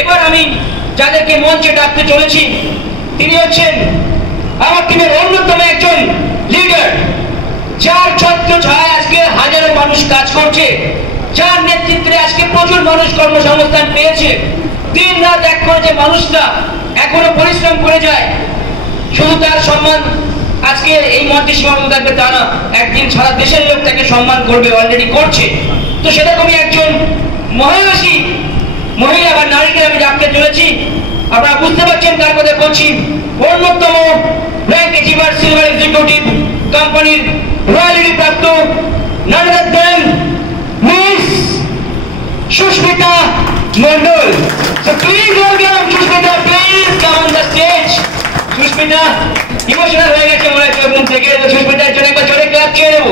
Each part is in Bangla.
এবার আমি যাদেরকে মঞ্চে ডাকতে চলেছি তিনি হচ্ছেন আমার টিমের অন্যতম একজন লিডার, যার ছত্র ছায় আজকে হাজারো মানুষ কাজ করছে, যার নেতৃত্বে আজকে প্রচুর মানুষ কর্মসংস্থান পেয়েছে। দিন রাত এক করে যে মানুষটা এখনো পরিশ্রম করে যায়, শুধু তার সম্মান আজকে এই মঞ্চে সীমাবদ্ধ থাকবে তা না, একদিন সারা দেশের লোক তাকে সম্মান করবে, অলরেডি করছে। তো সেরকমই একজন মহিষী মহিলা বা নারীকে আমি ডাকতে চলেছি। আপনারা বুঝতে পারছেন কার কথা বলছি। অন্যতম র্যাঙ্ক অ্যাচিভার সিলভার এক্সিকিউটিভ কোম্পানির রয়্যালিটি প্রাপ্ত none other than miss Sushmita Mondal. So please welcome Sushmita, please come on the stage. সুস্মিতা ইমোশনাল হয়ে গেছে মনে হচ্ছে মুখ থেকে, তো সুস্মিতার জন্য একবার জোরে ক্ল্যাপ চেয়ে নেব।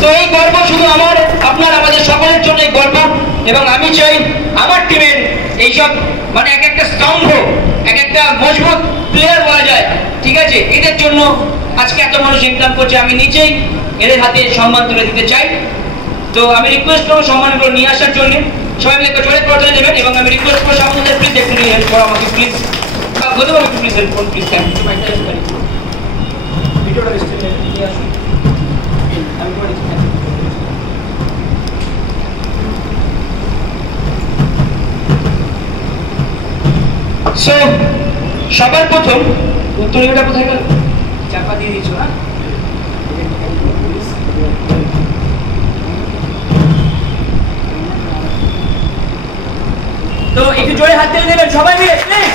তো এই গর্ব শুধু আমার, আপনার, আমাদের সকলের জন্য এই গর্ব। এবং আমি চাই আমার টিমের এইসব মানে এক একটা স্তম্ভ, এক একটা মজবুত প্লেয়ার বলা যায়, ঠিক আছে, এদের জন্য আজকে এত মানুষ ইনকাম করছে, আমি নিজেই এদের হাতে সম্মান তুলে দিতে চাই। তো আমি রিকোয়েস্ট করবো সম্মানগুলো নিয়ে আসার জন্য সবাই মিলে একটু জোরে করতে দেবেন। এবং আমি রিকোয়েস্ট করবো সামনে প্লিজ একটু হেল্প করো আমাকে, প্লিজ বলতে পারবো একটু প্লিজ হেল্প করুন, প্লিজ। Thank you. ভিডিওটা নিয়ে আসুন। সো সবার প্রথম উত্তরীয়টা কোথায় গেল? চাপা দিয়ে দিয়েছো না? তো একটু জোরে হাত দিয়ে দেবেন সবাই মিলে প্লিজ।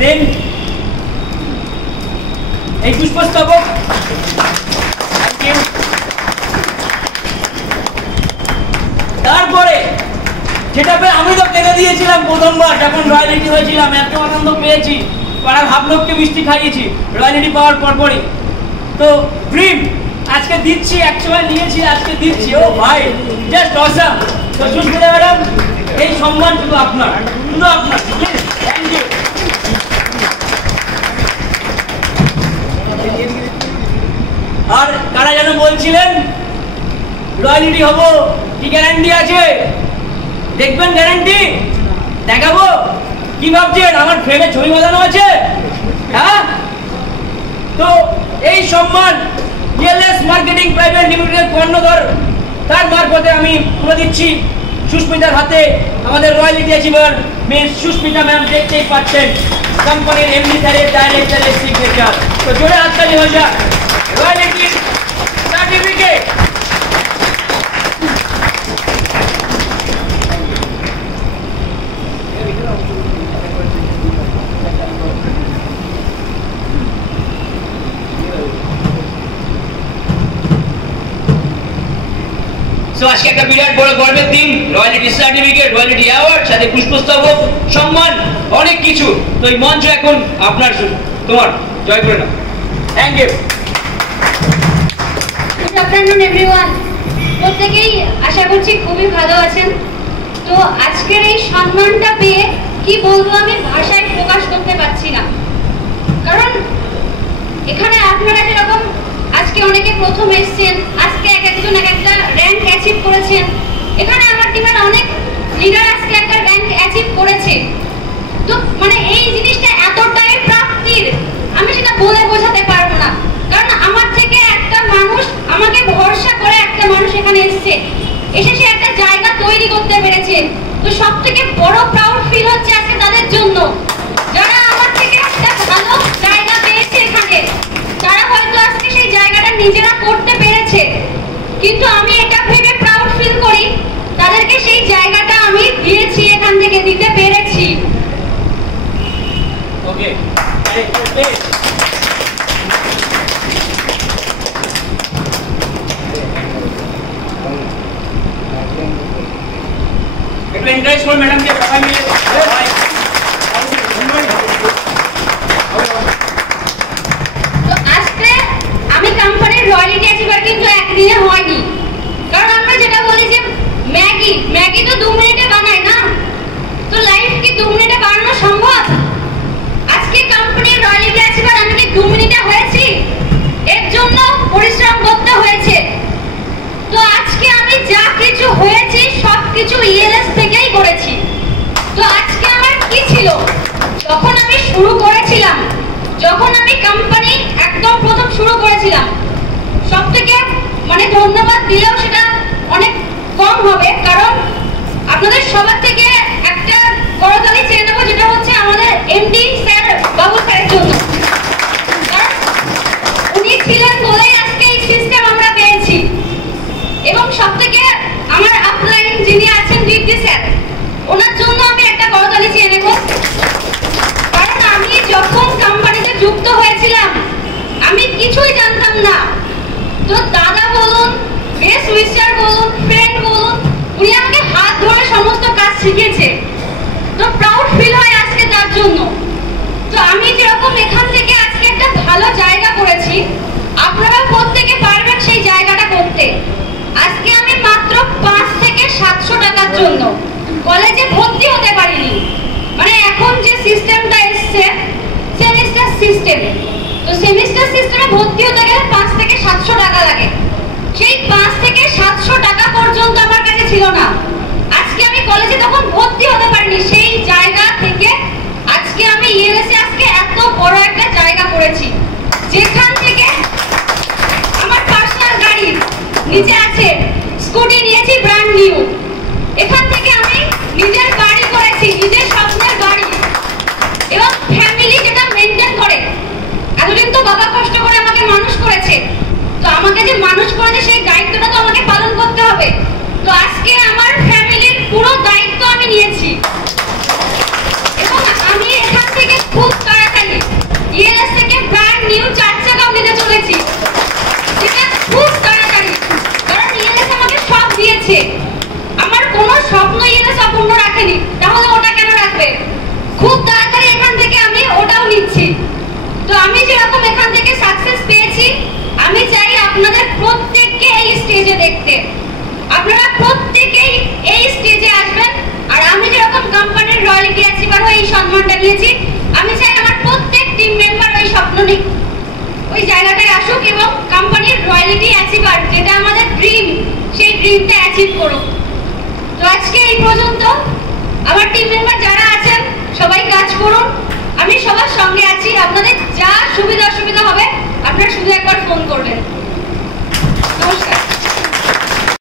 দেন এই পুষ্পস্তবক তারপরে যেটা আমি তো কেঁদে দিয়েছিলাম প্রথমবার যখন রয়্যালিটি হয়েছিলাম, এত আনন্দ পেয়েছি, পাড়ার ভাবলোককে মিষ্টি খাইয়েছি রয়্যালিটি পাওয়ার পরপরই। তো ড্রিম আজকে দিচ্ছি, একসময় নিয়েছি, আজকে দিচ্ছি। ও ভাই জাস্ট অসাম। তো সুস্মিতা ম্যাডাম এই সম্মান শুধু আপনার, শুধু আপনার, প্লিজ। Thank you. আর কারা যেন বলছিলেন রয়্যালিটি হবো, কি গ্যারান্টি আছে? দেখবেন গ্যারান্টি দেখাবো। কি ভাবছেন আমার ফ্রেমে ছবি বাঁধানো আছে? হ্যাঁ। তো এই সম্মান ইএলএস মার্কেটিং প্রাইভেট লিমিটেড কর্ণধর, তার মারফতে আমি তুলে দিচ্ছি সুস্মিতার হাতে। আমাদের royalty achiever miss Sushmita ma'am, দেখতেই পাচ্ছেন কোম্পানির এমডি স্যারের ডাইরেক্টরের সিগনেচার। তো জোরে হাততালি হয়ে যাক। রয়্যালিটির সার্টিফিকেট। তো আজকে একটা বিরাট বড় গর্বের দিন, রয়্যালিটি সার্টিফিকেট, রয়্যালিটি অ্যাওয়ার্ড, সাথে পুষ্পস্তবক, সম্মান, অনেক কিছু। তো এই মঞ্চ এখন আপনার, তোমার, জয় করে নাও। Thank you. Good afternoon everyone. প্রত্যেকেই আশা করছি খুবই ভালো আছেন। তো আজকের এই সম্মানটা পেয়ে কি বলবো আমি ভাষায় প্রকাশ করতে পারছি না। কারণ এখানে আপনারা যেরকম আজকে অনেকে প্রথম এসেছেন, আজকে এক একজন এক একটা র্যাঙ্ক অ্যাচিভ করেছেন, এখানে আমার টিমের অনেক লিডার আজকে একটা র্যাঙ্ক অ্যাচিভ করেছে। তো মানে এই জিনিসটা এতটাই প্রাপ্তির, আমি সেটা বলে বোঝাতে পারবো না। কারণ আমার থেকে একটা মানুষ, আমাকে ভরসা করে একটা মানুষ এখানে এসেছে, এসে সে একটা জায়গা তৈরি করতে পেরেছে। তো সব থেকে বড় প্রাউড ফিল হচ্ছে আজকে তাদের জন্য, যারা আমার থেকে একটা ভালো জায়গা পেয়েছে এখানে। তারা হয়তো আজকে সেই জায়গাটা নিজেরা করতে পেরেছে, কিন্তু আমি এটা ভেবে প্রাউড ফিল করি তাদেরকে সেই জায়গাটা আমি দিয়েছি, এখান থেকে দিতে পেরেছি। ওকে, একটু এনকারেজ করুন ম্যাডামকে, সবাই মিলে। তো আজকে আমি কোম্পানির রয়্যালিটি অ্যাচিভার কিন্তু একদিনে হয়নি। কারণ আমরা যেটা বলি যে ম্যাগি তো 2 মিনিটে বানায় না, তো লাইফ কি 2 মিনিটে বানানো সম্ভব? আজকে কোম্পানির রয়্যালিটি অ্যাচিভার আমি কি 2 মিনিটে হয়েছি? এর জন্য পরিশ্রম করতে হয়েছে। বেস্ট উইশার বলুন, ফ্রেন্ড বলুন, উনি আমাকে হাত ধরে সমস্ত কাজ শিখিয়েছে। তো প্রাউড ফিল হয় আজকে তার জন্য। তো আমি যেরকম এখান থেকে আজকে একটা ভালো জায়গা করেছি, আপনারা প্রত্যেকে পারবেন সেই জায়গাটা করতে। আজকে আমি মাত্র 5 থেকে 700 টাকার জন্য কলেজে ভর্তি হতে পারিনি। মানে এখন যে সিস্টেমটা এসছে সেমিস্টার সিস্টেম, তো সেমিস্টার সিস্টেমে ভর্তি হতে গেলে 5 থেকে 700 টাকা লাগে। সেই 5 থেকে 700 টাকা পর্যন্ত আমার কাছে ছিল না। আজকে আমি কলেজে তখন ভর্তি হতে পারিনি, সেই জায়গা থেকে আজকে আমি ইএলএসে আজকে এত বড় একটা জায়গা করেছি, যেখান থেকে আমার পার্সোনাল গাড়ি নিচে আছে, স্কুটি নিয়েছি ব্র্যান্ড নিউ। এখান থেকে আমি নিজের গাড়ি করেছি, নিজের স্বপ্নের গাড়ি, এবং ফ্যামিলি যেটা মেনটেন করে। এতদিন তো বাবা কষ্ট করে আমাকে মানুষ করেছে, তো আমাকে যে মানুষ করেছে সেই দায়িত্বটা তো আমাকে পালন করতে হবে। তো আজকে আমার ফ্যামিলির পুরো দায়িত্ব আমি নিয়েছি, এবং আমি এখান থেকে খুব তাড়াতাড়ি ইএলএস থেকে ব্র্যান্ড নিউ 4 চাকাও নিতে চলেছি, যেটা খুব তাড়াতাড়ি। কারণ ইএলএস আমাকে সব দিয়েছে, আমার কোনো স্বপ্ন ইএলএস অপূর্ণ রাখেনি, তাহলে ওটা কেন রাখবে? খুব তাড়াতাড়ি এখান থেকে আমি ওটাও নিচ্ছি। তো আমি যেরকম এখান থেকে সাকসেস পেয়েছি, আমি চাই আপনাদের প্রত্যেককে এই স্টেজে দেখতে। আপনারা প্রত্যেকেই এই স্টেজে আসবেন, আর আমি যেরকম কোম্পানির রয়্যালিটি অ্যাচিভার হয়ে এই সম্মানটা নিয়েছি, আমি চাই আমার প্রত্যেক টিম মেম্বার ওই স্বপ্ন নিক, ওই জায়গাটায় আসুক এবং কোম্পানির রয়্যালিটি অ্যাচিভার যেটা আমাদের ড্রিম, সেই ড্রিমটা অ্যাচিভ করুক। তো আজকে এই পর্যন্ত